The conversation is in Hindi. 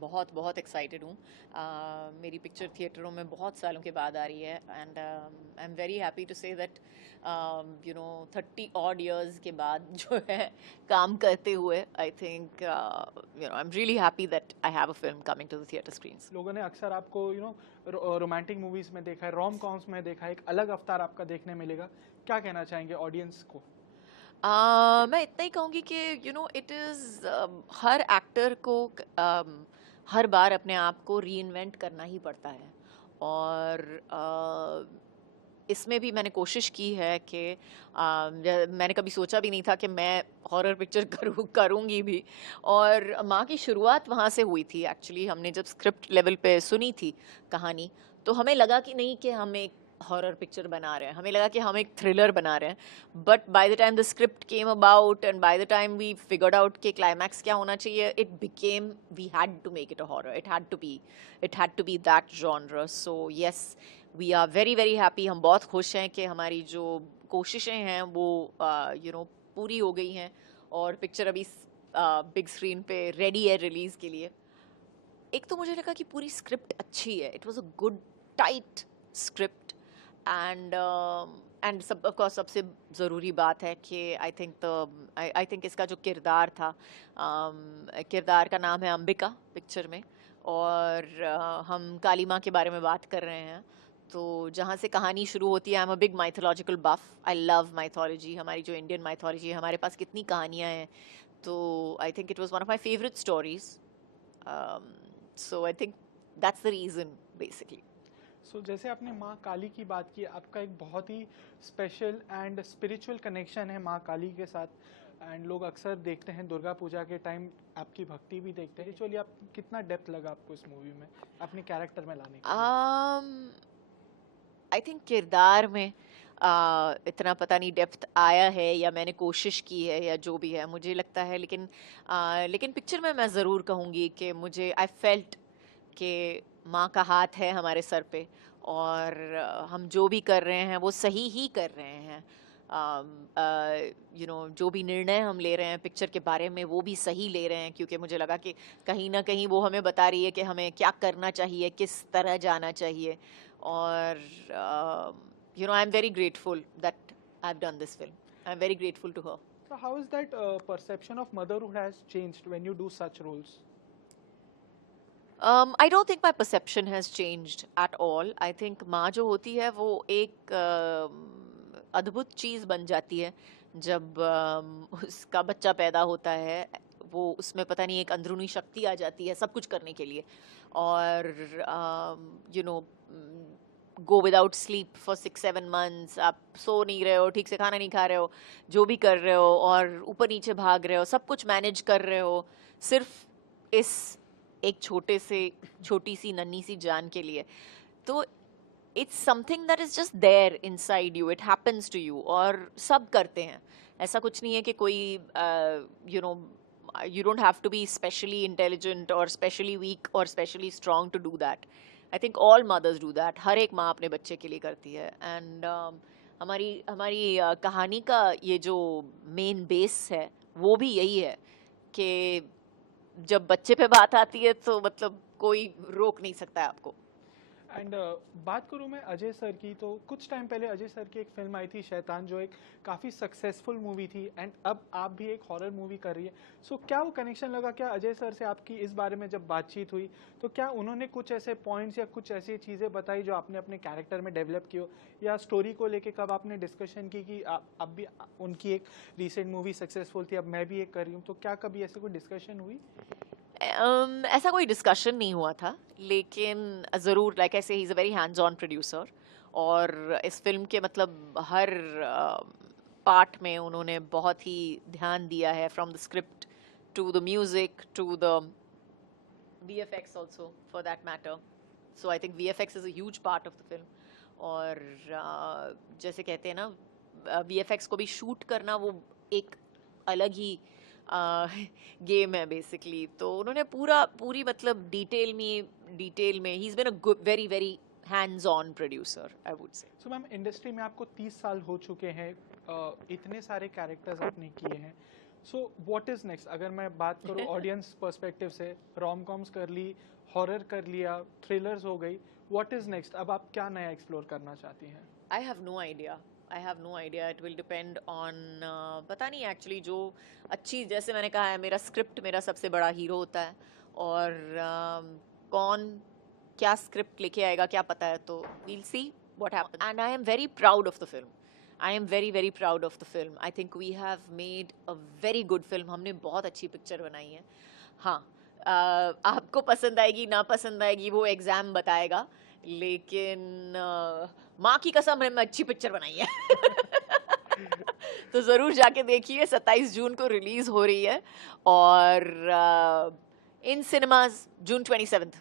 बहुत बहुत एक्साइटेड हूँ। मेरी पिक्चर थिएटरों में बहुत सालों के बाद आ रही है and I am very happy to say that 30 odd years के बाद जो है काम करते हुए I think I am really happy that I have a film coming to the theatre screens. लोगों ने अक्सर आपको रोमांटिक मूवीज में देखा है, रोम कॉम्स में देखा है, एक अलग अवतार आपका देखने मिलेगा। क्या कहना चाहेंगे ऑडियंस को? मैं इतना ही कहूँगी कि इट इज़ हर एक्टर को हर बार अपने आप को रीइन्वेंट करना ही पड़ता है। और इसमें भी मैंने कोशिश की है कि मैंने कभी सोचा भी नहीं था कि मैं हॉरर पिक्चर करूँगी भी। और माँ की शुरुआत वहाँ से हुई थी एक्चुअली। हमने जब स्क्रिप्ट लेवल पे सुनी थी कहानी, तो हमें लगा कि नहीं कि हम एक हॉरर पिक्चर बना रहे हैं, हमें लगा कि हम एक थ्रिलर बना रहे हैं। But by the time the script came about and by the time we figured out कि क्लाइमैक्स क्या होना चाहिए, it became we had to make it a horror. It had to be that genre. So yes, we are very very happy. हम बहुत खुश हैं कि हमारी जो कोशिशें हैं वो पूरी हो गई हैं और पिक्चर अभी बिग स्क्रीन पे रेडी है रिलीज के लिए। एक तो मुझे लगा कि पूरी स्क्रिप्ट अच्छी है, it was a good tight script. And and सब ऑफ कोर्स सबसे ज़रूरी बात है कि आई थिंक इसका जो किरदार था, किरदार का नाम है अंबिका पिक्चर में। और हम काली माँ के बारे में बात कर रहे हैं। तो जहाँ से कहानी शुरू होती है, I am a big mythological buff, I love mythology. हमारी जो इंडियन माइथोलॉजी है, हमारे पास कितनी कहानियाँ हैं। तो I think it was one of my favourite stories. So I think that's the reason basically. जैसे आपने माँ काली की बात की, आपका एक बहुत ही स्पेशल एंड स्पिरिचुअल कनेक्शन है माँ काली के साथ। एंड लोग अक्सर देखते हैं दुर्गा पूजा के टाइम आपकी भक्ति भी देखते हैं। एक्चुअली आप कितना डेप्थ लगा आपको इस मूवी में अपने कैरेक्टर में लाने के लिए? I think किरदार में इतना पता नहीं डेप्थ आया है या मैंने कोशिश की है या जो भी है, मुझे लगता है। लेकिन पिक्चर में मैं ज़रूर कहूँगी कि मुझे आई फेल्ट कि माँ का हाथ है हमारे सर पे। और हम जो भी कर रहे हैं वो सही ही कर रहे हैं। जो भी निर्णय हम ले रहे हैं पिक्चर के बारे में वो भी सही ले रहे हैं, क्योंकि मुझे लगा कि कहीं ना कहीं वो हमें बता रही है कि हमें क्या करना चाहिए, किस तरह जाना चाहिए। और I am very grateful that I have done this film. I am very grateful to her. So how is that perception of motherhood has changed when you do such roles? I don't think my perception has changed at all. I think माँ जो होती है वो एक अद्भुत चीज़ बन जाती है जब उसका बच्चा पैदा होता है। वो उसमें पता नहीं एक अंदरूनी शक्ति आ जाती है सब कुछ करने के लिए। और you know go without sleep for 6-7 months, आप सो नहीं रहे हो, ठीक से खाना नहीं खा रहे हो, जो भी कर रहे हो और ऊपर नीचे भाग रहे हो, सब कुछ मैनेज कर रहे हो सिर्फ इस एक छोटी सी नन्ही सी जान के लिए। तो it's something that is just there inside you, it happens to you. और सब करते हैं, ऐसा कुछ नहीं है कि कोई you know you don't have to be specially intelligent or specially weak or specially strong to do that. I think all mothers do that. हर एक माँ अपने बच्चे के लिए करती है। एंड हमारी हमारी कहानी का ये जो मेन बेस है वो भी यही है कि जब बच्चे पे बात आती है तो मतलब कोई रोक नहीं सकता है आपको। एंड बात करूँ मैं अजय सर की, तो कुछ टाइम पहले अजय सर की एक फिल्म आई थी शैतान, जो एक काफ़ी सक्सेसफुल मूवी थी। एंड अब आप भी एक हॉरर मूवी कर रही है। सो क्या वो कनेक्शन लगा? क्या अजय सर से आपकी इस बारे में जब बातचीत हुई तो क्या उन्होंने कुछ ऐसे पॉइंट्स या कुछ ऐसी चीज़ें बताई जो आपने अपने कैरेक्टर में डेवलप की हो, या स्टोरी को लेके कब आपने डिस्कशन की कि अब भी उनकी एक रिसेंट मूवी सक्सेसफुल थी, अब मैं भी एक कर रही हूँ, तो क्या कभी ऐसी कोई डिस्कशन हुई? ऐसा कोई डिस्कशन नहीं हुआ था, लेकिन ज़रूर लाइक ऐसे he is a very hands on producer. और इस फिल्म के मतलब हर पार्ट में उन्होंने बहुत ही ध्यान दिया है, from the script to the music to the VFX also for that matter. So I think VFX is a huge part of the film. और जैसे कहते हैं ना, VFX को भी शूट करना वो एक अलग ही गेम है बेसिकली। तो उन्होंने पूरी मतलब डिटेल में ही is been a very very hands on producer, I would say. So ma'am, industry में आपको 30 साल हो चुके हैं, इतने सारे कैरेक्टर्स आपने किए हैं। So what is next? अगर मैं बात करूँ ऑडियंस पर्सपेक्टिव से, रोम कॉम्स कर ली, हॉरर कर लिया, थ्रिलर्स हो गई, व्हाट इज नेक्स्ट? अब आप क्या नया एक्सप्लोर करना चाहती हैं? I have no idea, I have no idea, it will depend on, पता नहीं एक्चुअली। जो अच्छी, जैसे मैंने कहा है, मेरा स्क्रिप्ट मेरा सबसे बड़ा हीरो होता है, और कौन क्या स्क्रिप्ट लेके आएगा क्या पता है, तो we'll see what happen. And I am very proud of the film, I am very very proud of the film. I think we have made a very good film, हमने बहुत अच्छी पिक्चर बनाई है। हाँ, आपको पसंद आएगी ना पसंद आएगी वो एग्जाम बताएगा, लेकिन माँ की कसम हमने अच्छी पिक्चर बनाई है। तो ज़रूर जाके देखिए, 27 जून को रिलीज़ हो रही है, और इन सिनेमाज जून 27।